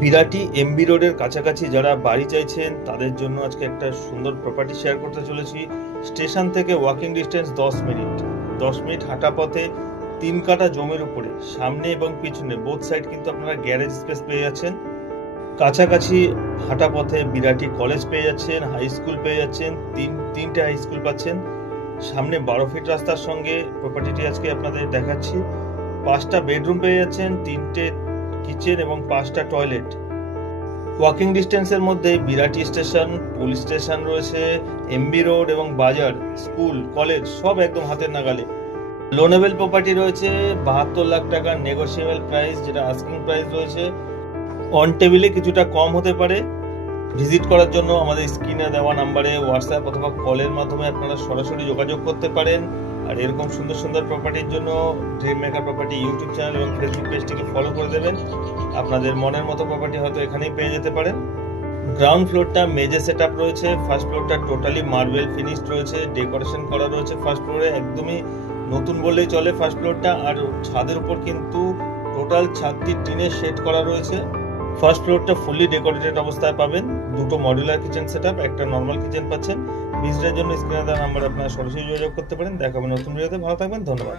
Birati MB রোডের কাছাকাছি যারা বাড়ি চাইছেন তাদের জন্য আজকে একটা সুন্দর প্রপার্টি শেয়ার করতে চলেছি। স্টেশন থেকে ওয়াকিং ডিস্টেন্স 10 মিনিট, 10 মিনিট হাঁটা পথে 3 কাঠা জমির উপরে সামনে এবং পিছনে বোথ সাইড কিন্তু আপনারা গ্যারেজ স্পেস পেয়ে যাচ্ছেন। কাছাকাছি হাঁটা পথে বিরাটি কলেজ পেয়ে যাচ্ছেন, হাই স্কুল পেয়ে যাচ্ছেন, তিনটে হাই স্কুল পাচ্ছেন। সামনে 12 ফিট রাস্তার সঙ্গে প্রপার্টিটি আজকে আপনাদের দেখাচ্ছি। 5টা বেডরুম পেয়ে যাচ্ছেন, 3টে কিচেন এবং 5টা টয়লেট। ওয়াকিং ডিস্টেন্সের মধ্যে বিরাটি স্টেশন, পুলিশ স্টেশন রয়েছে, এমবি রোড এবং বাজার, স্কুল, কলেজ সব একদম হাতের নাগালে। লোনেবল প্রপার্টি রয়েছে 72 লাখ টাকা নেগোশিয়েবল প্রাইস, যেটা আস্কিং প্রাইস রয়েছে। অন টেবিলে কিছুটা কম হতে পারে। ভিজিট করার জন্য আমাদের স্ক্রিনে দেওয়া নাম্বারে হোয়াটসঅ্যাপ অথবা কলের মাধ্যমে আপনারা সরাসরি যোগাযোগ করতে পারেন। আর এরকম সুন্দর সুন্দর প্রপার্টির জন্য dream maker property YouTube channel এবং ফেসবুক পেজটিকে ফলো করে দেবেন। আপনাদের মনের মতো প্রপার্টি হয়তো এখানেই পেয়ে যেতে পারেন। গ্রাউন্ড ফ্লোরটা মেজে সেট আপ রয়েছে, ফার্স্ট ফ্লোরটা টোটালি মার্বেল ফিনিশড রয়েছে, ডেকোরেশন করা রয়েছে ফার্স্ট ফ্লোরে, একদমই নতুন বললেই চলে ফার্স্ট ফ্লোরটা। আর ছাদের উপর কিন্তু টোটাল ছাদটি টিনের শেড করা রয়েছে। ফার্স্ট ফ্লোরটা ফুললি ডেকোরেটেড অবস্থায় পাবেন। 2টো মডিউলার কিচেন সেটআপ, একটা নর্মাল কিচেন পাচ্ছেন। ভিজিটের জন্য স্ক্রিনে দেওয়া নাম্বার আপনারা সরাসরি যোগাযোগ করতে পারেন। দেখা হবে নতুন ভিডিওতে। ভালো থাকবেন, ধন্যবাদ।